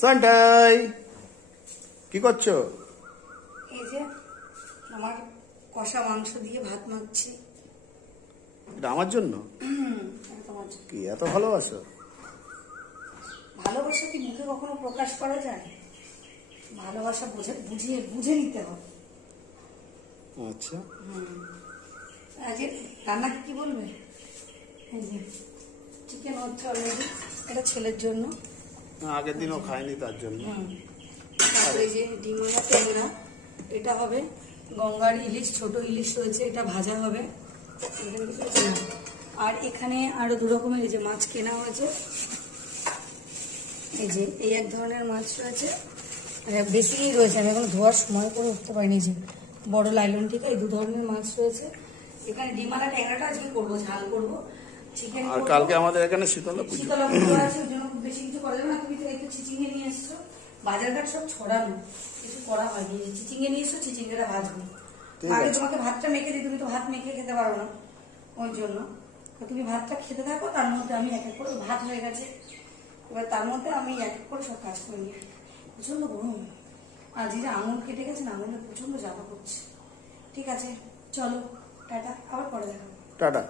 সান্টাই কি করছো? এই যে আমার কষা মাংস দিয়ে ভাত মাখছি। এটা আমার জন্য? তোমার জন্য। কি এত ভালোবাসো? ভালোবাসা কি মুখে কখনো প্রকাশ করা যায়? ভালোবাসা বুঝে নিতে হবে। আচ্ছা, আজকে রান্না কি বলবে? এই যে চিকেন হচ্ছে অলরেডি, এটা ছেলের জন্য। আগের দিনও খাইনি তার জন্য। তারপরে এই যে ডিমলা ট্যাংরা, এটা হবে। গঙ্গার ইলিশ, ছোট ইলিশ রয়েছে, এটা ভাজা হবে। আর এখানে আরো দু রকমের এই যে মাছ কেনা হয়েছে। এই যে এই এক ধরনের মাছ রয়েছে, বেশি রয়েছে, আমি এখন ধোয়ার সময় করে উঠতে পারিনি। যে বড় লাইলন টিকা, এই দু ধরনের মাছ রয়েছে। এখানে ডিমালা ট্যাংরাটা আজকে করবো, ঝাল করবো। চিকেন আর কালকে আমাদের এখানে শীতলা পুজো আছে, ওই জন্য খুব বেশি কিছু করা যাবে না। তুমি তো একটু চিচিঙে নিয়ে এসছো, বাজারঘাট সব ছড়ানো, কিছু করা হয়নি। চিচিঙে নিয়ে এসছো, চিচিঙ্গেটা ভাজবো। আগে তোমাকে ভাতটা মেখে দিই, তুমি তো ভাত মেখে খেতে পারো না, ওই জন্য তুমি ভাতটা খেতে থাকো। তার মধ্যে আমি এক এক করে, ভাত হয়ে গেছে, এবার তার মধ্যে আমি এক এক করে সব কাজ করে নিই। প্রচন্ড গরম, আর যেটা আঙুল কেটে গেছে না, আঙুলে প্রচন্ড জ্বালা করছে। ঠিক আছে, চলো টাটা, আবার পরে দেখাবো। টাটা।